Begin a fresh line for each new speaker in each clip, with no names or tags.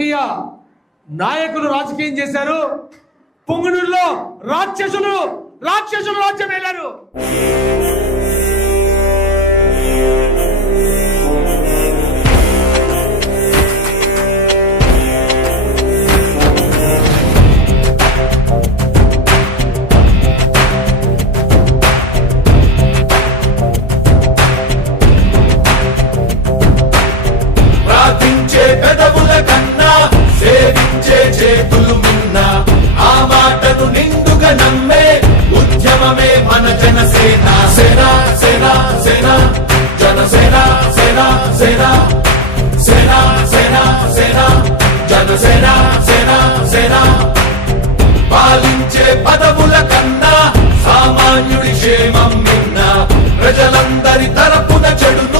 రాజకీయ నాయకులు రాజకీయం చేశారు. పొంగునూరులో రాక్షసులు రాక్షసులు రాజ్యం వెళ్ళారు
జనసేన సేన సేన సేన జనసేన సేన సేన సేన సేన సేన జనసేన సేన సేన పాలించే పదవుల కన్నా సామాన్యుడి క్షేమం నిన్న ప్రజలందరి తరపున చెడును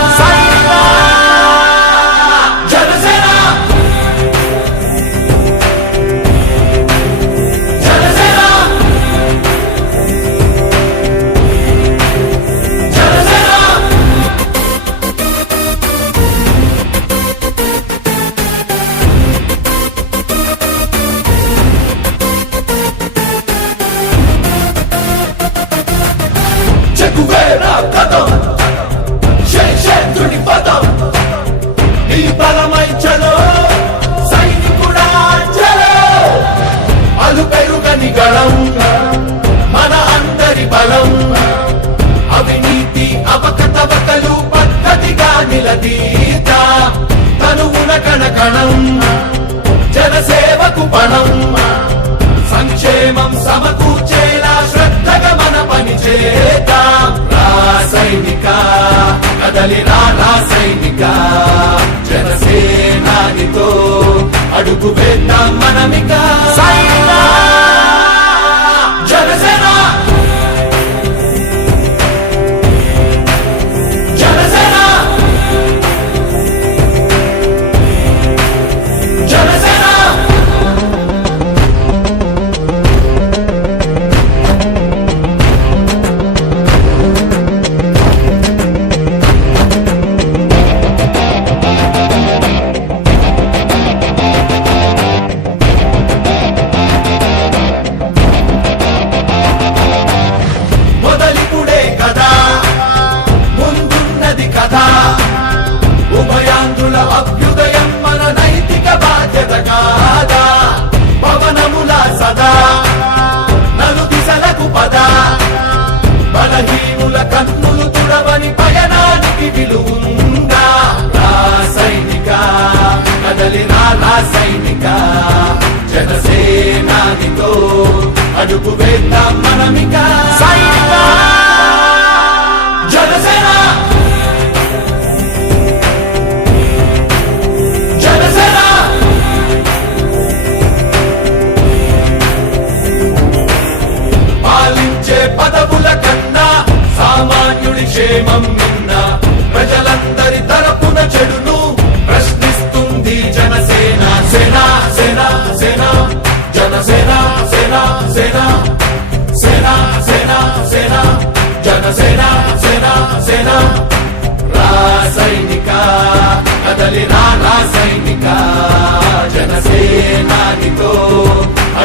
చెక్కువేరా కథం శేషేంద్రుడి పదం నీ బలమై చలో సైనికుడా చలో. అలు పెరుగని గళం మన అందరి బలం. అవినీతి అవకతవకలు పద్ధతిగా నిలదీత. తనువున కణకణం జనసేవకు పణం. సంక్షేమం సమత అడుగు వేద్దాం మనమిగా ముందున్నది కథ. ఉభయాంధ్రుల అభ్యుదయం మన నైతిక బాధ్యత కాదా. పవనముల సదా. నలు దిశలకు పద. బలహీనుల కన్నులు తుడవని పయనానికి విలువుందా? రాసైనిక కదలి రా సైనిక. జనసేనానితో అడుగు వేద్దామా?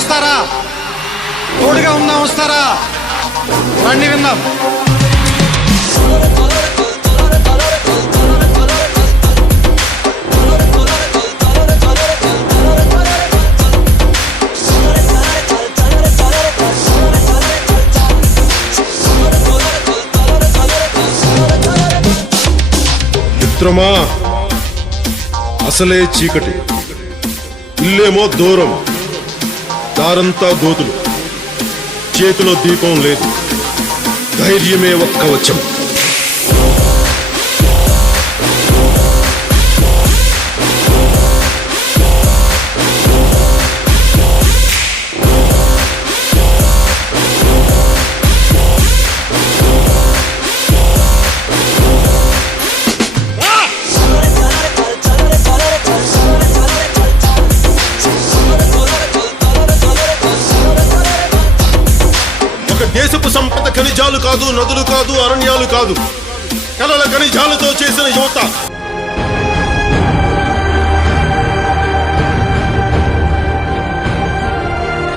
వస్తారా? తోడుగా ఉందాం వస్తారా? రండి విందాం.
మిత్రమా అసలే చీకటి. ఇల్లేమో దూరం. దారంతా గోతులు చేతిలో దీపం లేదు. ధైర్యమే ఒక్క వచ్చం ఖనిజాలు కాదు నదులు కాదు అరణ్యాలు కాదు. కలల ఖనిజాలతో చేసిన యువత